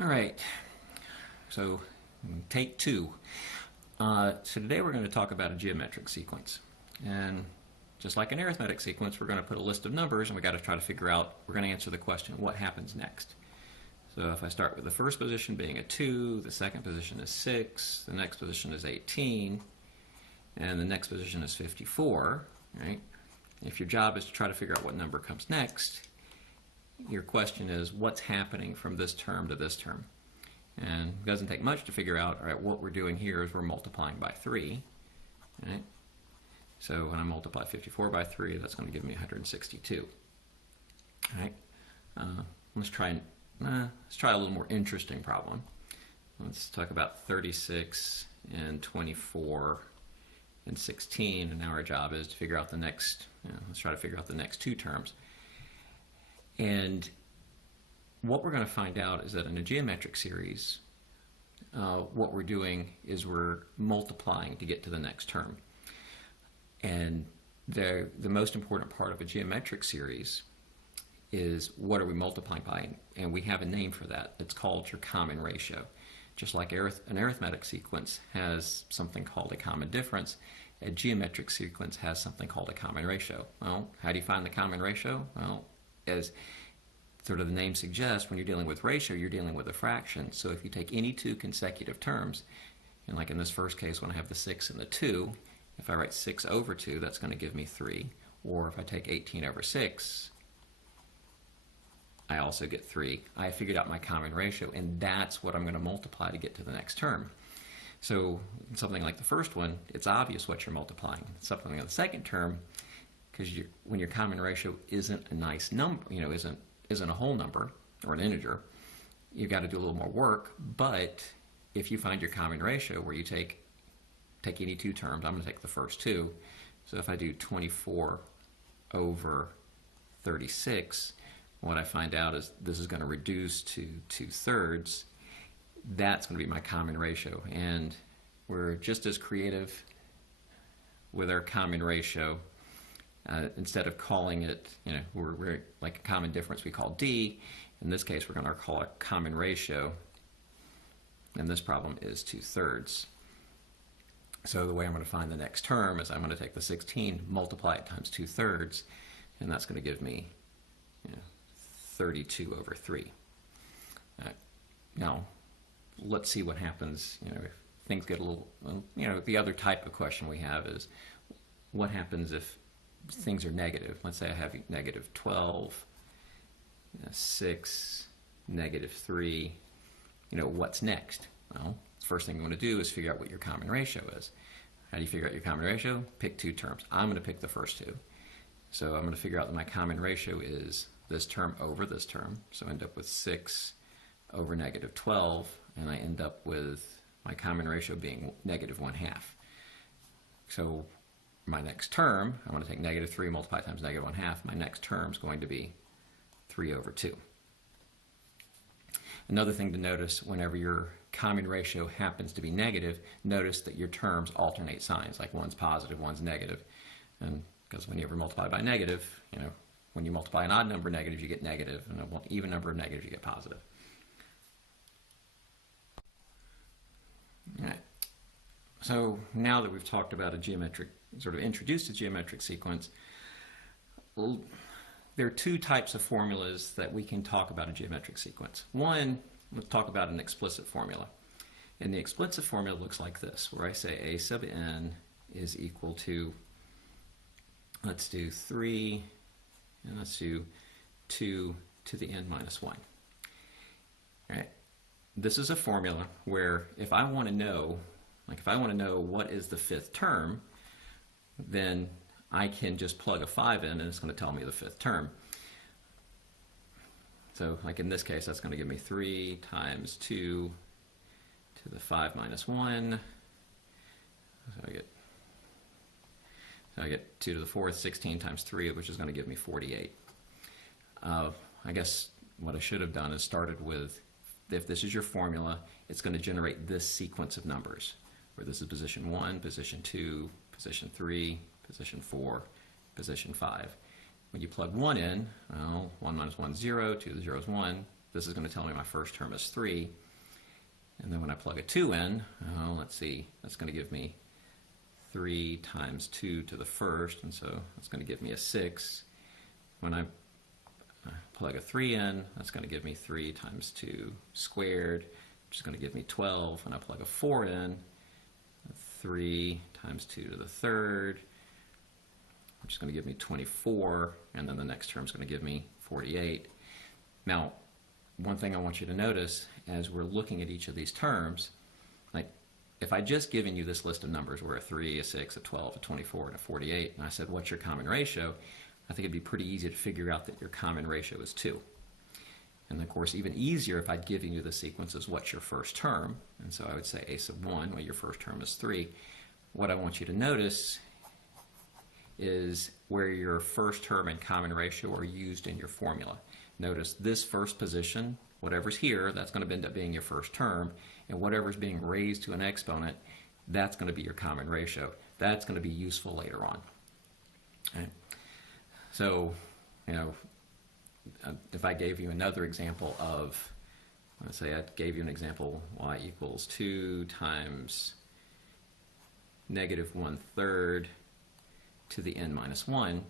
All right, so take two. So today we're going to talk about a geometric sequence. And just like an arithmetic sequence, we're going to put a list of numbers and we've got to try to figure out, we're going to answer the question, what happens next? So if I start with the first position being a 2, the second position is 6, the next position is 18, and the next position is 54, right? If your job is to try to figure out what number comes next, your question is, what's happening from this term to this term? And it doesn't take much to figure out, all right, what we're doing here is we're multiplying by 3, right? So when I multiply 54 by 3, that's going to give me 162. All right, let's try a little more interesting problem. Let's talk about 36 and 24 and 16, and now our job is to figure out the next, let's try to figure out the next two terms. And what we're going to find out is that in a geometric series, what we're doing is we're multiplying to get to the next term. And the most important part of a geometric series is what are we multiplying by, and we have a name for that. It's called your common ratio. Just like an arithmetic sequence has something called a common difference, a geometric sequence has something called a common ratio. Well, how do you find the common ratio? Well, as sort of the name suggests, when you're dealing with ratio, you're dealing with a fraction. So if you take any two consecutive terms, and like in this first case when I have the 6 and the 2, if I write 6 over 2, that's going to give me 3. Or if I take 18 over 6, I also get 3. I figured out my common ratio, and that's what I'm going to multiply to get to the next term. So something like the first one, it's obvious what you're multiplying. Something like the second term, because when your common ratio isn't a nice number, isn't a whole number or an integer, you've got to do a little more work. But if you find your common ratio where you take any two terms, I'm going to take the first two. So if I do 24 over 36, what I find out is this is going to reduce to 2/3. That's going to be my common ratio. And we're just as creative with our common ratio. Instead of calling it, we're like a common difference we call D. In this case, we're going to call it common ratio. And this problem is 2/3. So the way I'm going to find the next term is I'm going to take the 16, multiply it times 2/3, and that's going to give me 32 over 3. Now, let's see what happens, if things get a little, the other type of question we have is, what happens if things are negative? Let's say I have negative 12, 6, negative 3. What's next? Well, the first thing you want to do is figure out what your common ratio is. How do you figure out your common ratio? Pick two terms. I'm going to pick the first two. So I'm going to figure out that my common ratio is this term over this term. So I end up with 6 over negative 12, and I end up with my common ratio being negative 1/2. So my next term, I want to take negative 3 multiplied times negative 1/2. My next term is going to be 3 over 2. Another thing to notice, whenever your common ratio happens to be negative, notice that your terms alternate signs, like one's positive, one's negative. And because when you ever multiply by negative, when you multiply an odd number negative, you get negative, and an even number of negatives, you get positive. All right. So now that we've talked about a geometric, sort of introduced a geometric sequence, there are two types of formulas that we can talk about a geometric sequence. One, let's talk about an explicit formula. And the explicit formula looks like this, where I say a sub n is equal to, let's do 3, and let's do 2 to the n minus 1. All right. This is a formula where if I want to know, what is the fifth term, then I can just plug a 5 in and it's going to tell me the fifth term. So like in this case, that's going to give me 3 times 2 to the 5 minus 1. So I get 2 to the 4th, 16 times 3, which is going to give me 48. I guess what I should have done is started with, if this is your formula, it's going to generate this sequence of numbers, where this is position 1, position 2, position 3, position 4, position 5. When you plug 1 in, well, 1 minus 1 is 0, 2 to the 0 is 1, this is going to tell me my first term is 3. And then when I plug a 2 in, let's see, that's going to give me 3 times 2 to the first, and so that's going to give me a 6. When I plug a 3 in, that's going to give me 3 times 2 squared, which is going to give me 12. When I plug a 4 in, 3 times 2 to the third, which is going to give me 24, and then the next term is going to give me 48. Now, one thing I want you to notice as we're looking at each of these terms, like if I just given you this list of numbers where a 3, a 6, a 12, a 24, and a 48, and I said, what's your common ratio? I think it'd be pretty easy to figure out that your common ratio is 2. And of course, even easier if I'd given you the sequence is what's your first term. And so I would say a sub 1, well, your first term is 3. What I want you to notice is where your first term and common ratio are used in your formula. Notice this first position, whatever's here, that's going to end up being your first term, and whatever's being raised to an exponent, that's going to be your common ratio. That's going to be useful later on. Okay. So, if I gave you another example of, let's say I gave you an example, y equals 2 times negative 1/3 to the n minus 1,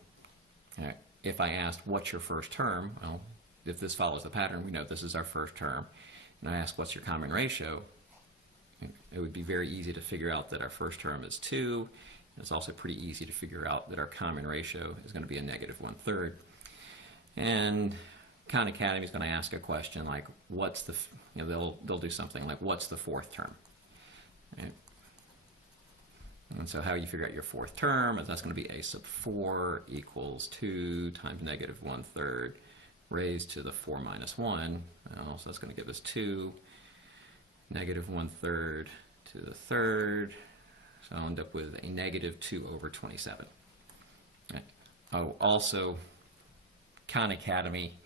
if I asked what's your first term, well, if this follows the pattern, we know this is our first term, and I ask what's your common ratio, it would be very easy to figure out that our first term is 2. It's also pretty easy to figure out that our common ratio is going to be a negative 1/3. And Khan Academy is going to ask a question like, what's the, they'll do something like, what's the fourth term? Right? And so how you figure out your fourth term is that's going to be a sub 4 equals 2 times negative 1/3 raised to the 4 minus 1. So that's going to give us 2, negative 1/3 to the third. So I'll end up with a negative 2 over 27. Right. Oh, also, Khan Academy,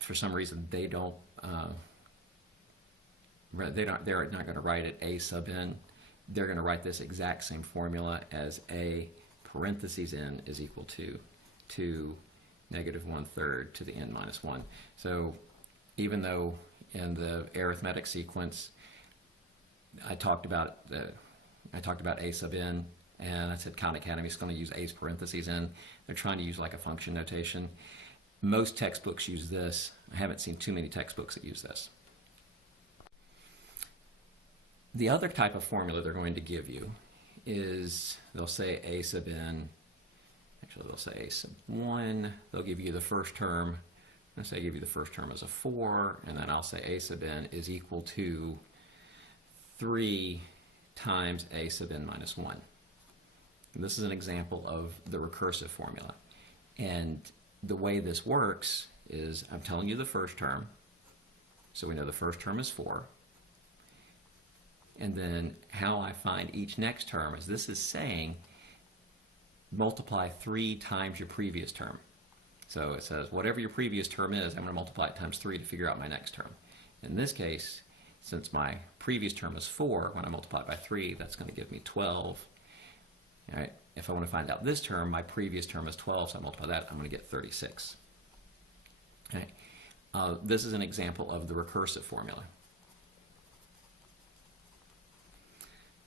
for some reason, they're not going to write it a sub n. They're going to write this exact same formula as a parentheses n is equal to 2 negative 1/3 to the n minus 1. So even though in the arithmetic sequence I talked about a sub n, and I said Khan Academy is going to use a's parentheses n. They're trying to use like a function notation. Most textbooks use this. I haven't seen too many textbooks that use this. The other type of formula they're going to give you is they'll say a sub n. Actually, they'll say a sub 1. They'll give you the first term. Let's say I give you the first term as a 4, and then I'll say a sub n is equal to 3 times a sub n minus 1. And this is an example of the recursive formula. And the way this works is I'm telling you the first term. So we know the first term is 4. And then how I find each next term is this is saying multiply 3 times your previous term. So it says whatever your previous term is, I'm going to multiply it times 3 to figure out my next term. In this case, since my previous term is 4, when I multiply it by 3, that's going to give me 12. All right. If I want to find out this term, my previous term is 12, so I multiply that, I'm going to get 36. Okay. This is an example of the recursive formula.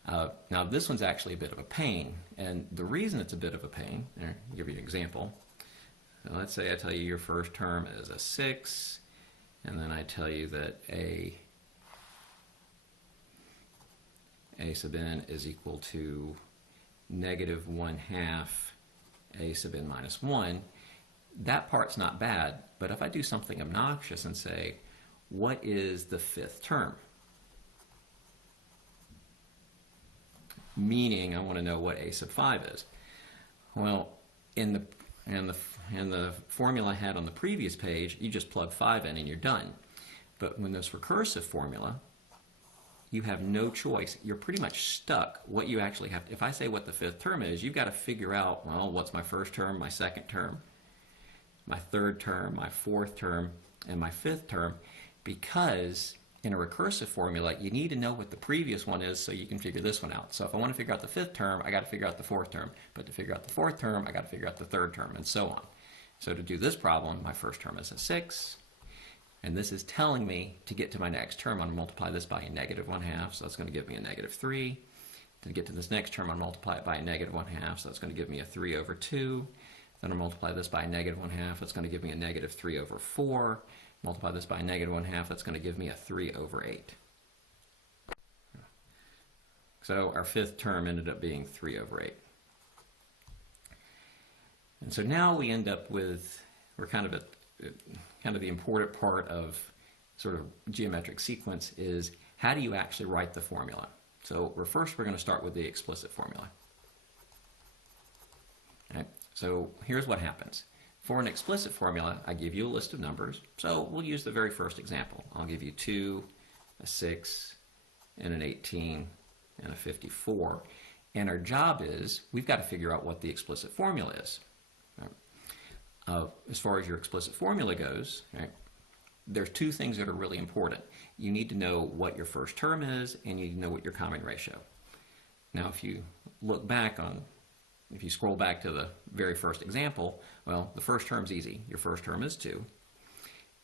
Now this one's actually a bit of a pain, and the reason it's a bit of a pain, I'll give you an example. So let's say I tell you your first term is a 6, and then I tell you that a sub n is equal to negative 1/2 a sub n minus 1. That part's not bad, but if I do something obnoxious and say, what is the fifth term? Meaning I want to know what a sub 5 is. Well, in the formula I had on the previous page, you just plug 5 in and you're done. But when this recursive formula, you have no choice. You're pretty much stuck. What you actually have to, if I say what the fifth term is, you've got to figure out, well, what's my first term, my second term, my third term, my fourth term, and my fifth term, because in a recursive formula, you need to know what the previous one is so you can figure this one out. So if I want to figure out the fifth term, I got to figure out the fourth term. But to figure out the fourth term, I got to figure out the third term, and so on. So to do this problem, my first term is a 6. And this is telling me to get to my next term, I'm going to multiply this by a negative 1/2, so that's going to give me a negative 3. To get to this next term, I'll multiply it by a negative 1/2, so that's going to give me a 3/2. Then I'll multiply this by a negative 1/2, that's going to give me a negative 3/4. Multiply this by a negative 1/2, that's going to give me a 3/8. So our fifth term ended up being 3/8. And so now we end up with, we're kind of the important part of sort of geometric sequence is how do you actually write the formula? So we're going to start with the explicit formula. Okay. So here's what happens. For an explicit formula, I give you a list of numbers. So we'll use the very first example. I'll give you 2, a 6, and an 18, and a 54. And our job is, we've got to figure out what the explicit formula is. Right? As far as your explicit formula goes, right, there's two things that are really important. You need to know what your first term is, and you need to know what your common ratio. Now, if you look back on, if you scroll back to the very first example, well, the first term's easy. Your first term is 2.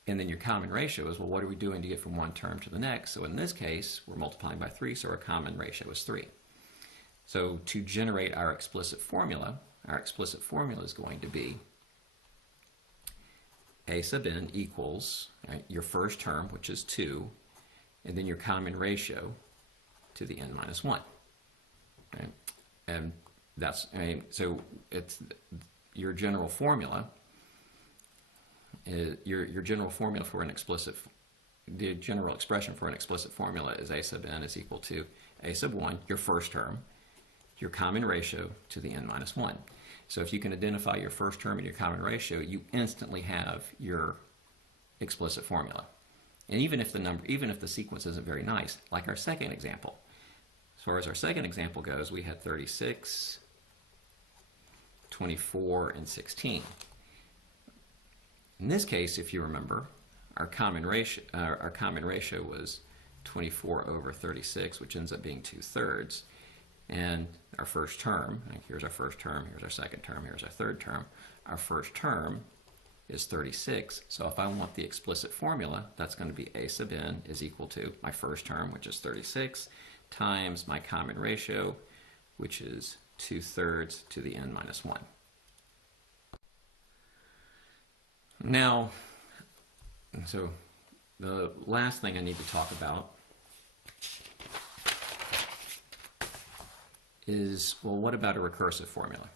And then your common ratio is, well, what are we doing to get from one term to the next? So in this case, we're multiplying by 3, so our common ratio is 3. So to generate our explicit formula is going to be a sub n equals, right, your first term, which is 2, and then your common ratio to the n minus 1. Right? And that's, so it's your general formula. Your general formula for an explicit, the general expression for an explicit formula is a sub n is equal to a sub 1, your first term, your common ratio to the n minus 1. So if you can identify your first term and your common ratio, you instantly have your explicit formula. And even if the sequence isn't very nice, like our second example. As far as our second example goes, we had 36, 24, and 16. In this case, if you remember, our common ratio was 24/36, which ends up being 2/3. And our first term, here's our first term, here's our second term, here's our third term. Our first term is 36. So if I want the explicit formula, that's going to be a sub n is equal to my first term, which is 36, times my common ratio, which is 2/3 to the n minus 1. Now, so the last thing I need to talk about is, well, what about a recursive formula?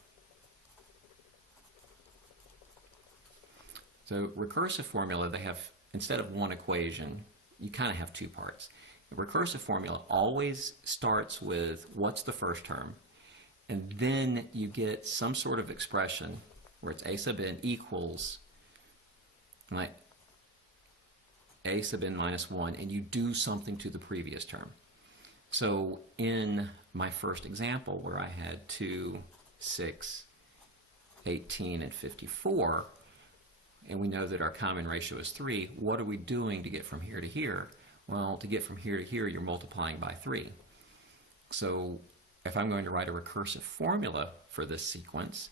So recursive formula, they have, instead of one equation, you kind of have two parts. The recursive formula always starts with what's the first term, and then you get some sort of expression where it's a sub n equals like a sub n minus 1, and you do something to the previous term. So in my first example where I had 2, 6, 18, and 54, and we know that our common ratio is 3, what are we doing to get from here to here? Well, to get from here to here, you're multiplying by 3. So if I'm going to write a recursive formula for this sequence,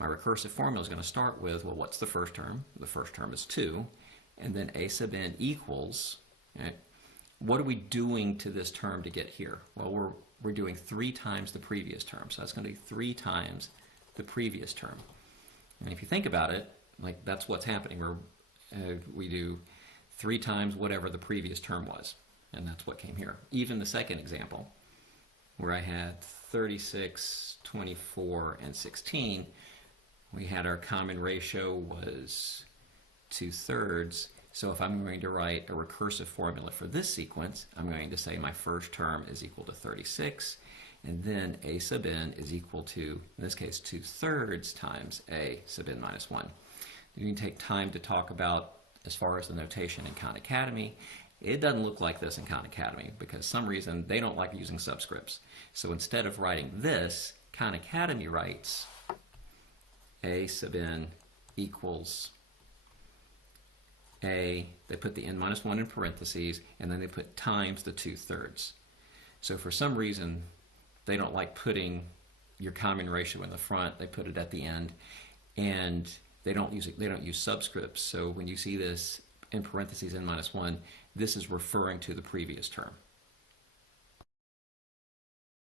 my recursive formula is going to start with, well, what's the first term? The first term is 2, and then a sub n equals, right? What are we doing to this term to get here? Well, we're doing 3 times the previous term, so that's going to be 3 times the previous term. And if you think about it, like that's what's happening. We do 3 times whatever the previous term was, and that's what came here. Even the second example, where I had 36, 24, and 16, we had our common ratio was 2/3. So if I'm going to write a recursive formula for this sequence, I'm going to say my first term is equal to 36, and then a sub n is equal to, in this case, 2/3 times a sub n minus 1. You can take time to talk about, as far as the notation in Khan Academy, it doesn't look like this in Khan Academy because some reason they don't like using subscripts. So instead of writing this, Khan Academy writes a sub n equals a, they put the n minus 1 in parentheses, and then they put times the 2/3. So for some reason, they don't like putting your common ratio in the front. They put it at the end, and they don't use subscripts. So when you see this in parentheses n minus 1, this is referring to the previous term.